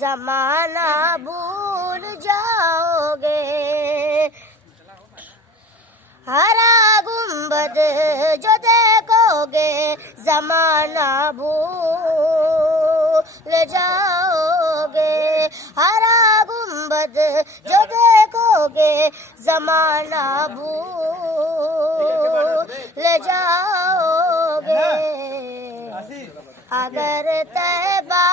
زمانہ بھول جاؤ گے. ہرا گنبد جو دیکھو گے زمانہ بھول جاؤ گے. ہرا گنبد جو دیکھو گے زمانہ بھول جاؤ گے. اگر طیبہ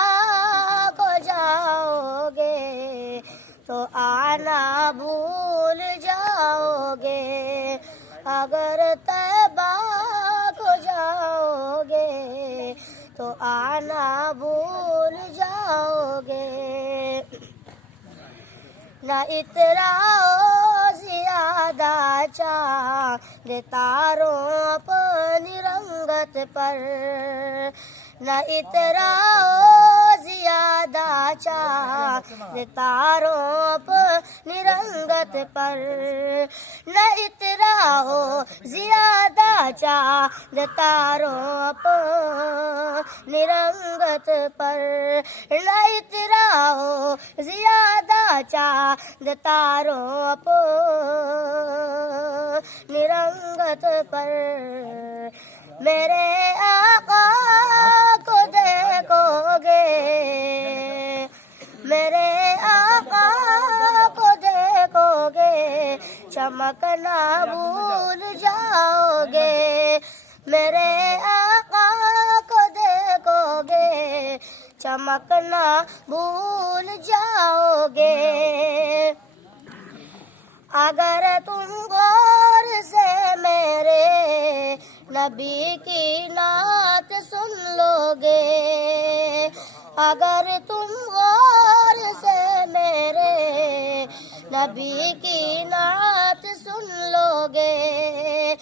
کو جاؤ گے تو آنا بھول جاؤ گے. اگر طیبہ کو جاؤ گے تو آنا بھول جاؤ گے. نہ اتراؤ زیادہ چاند تاروں اپنی رنگت پر. نہ اتراؤ زیادہ چاند تاروں اپنی رنگت پر. نہ اتراؤ زیادہ چاند تاروں اپنی رنگت پر. نہ اتراؤ زیادہ چاند تاروں اپنی رنگت پر. میرے آقا کو دیکھو گے, میرے آقا کو دیکھو گے چمکنا بھول جاؤ گے. میرے آقا کو دیکھو گے چمکنا بھول جاؤ گے. اگر تم غور سے میرے نبی کی نعت سن لو گے, اگر تم غور سے میرے نبی کی نعت سن لو گے,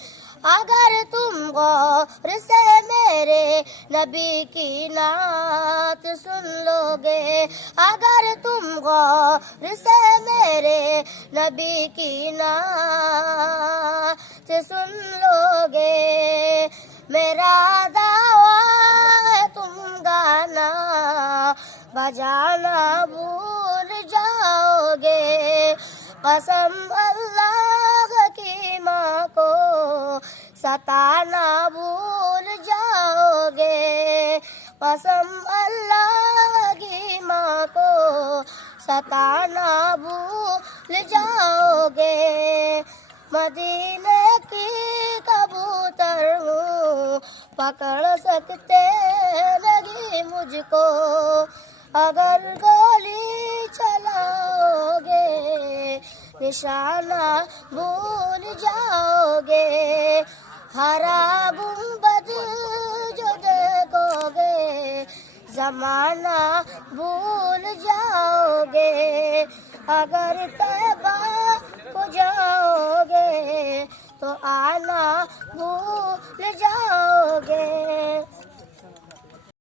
اگر تم غور سے میرے نبی کی نعت سن لو گے, اگر تم غور سے میرے نبی کی نعت سن لو گے. میرا دعویٰ ہے تم گانا بجانا بھول جاؤ گے. قسم اللہ کی ماں کو ستانا بھول جاؤ گے. قسم اللہ کی ماں کو ستانا بھول جاؤ گے. مدینے کی کبوتر ہوں پکڑ سکتے نہیں مجھ کو. اگر گولی چلاؤ گے نشانہ بھول جاؤ گے. ہرا گنبد جو دیکھو گے زمانہ بھول جاؤ گے. اگر طیبہ کو جاؤ گے تو آنا بھول جاؤ گے.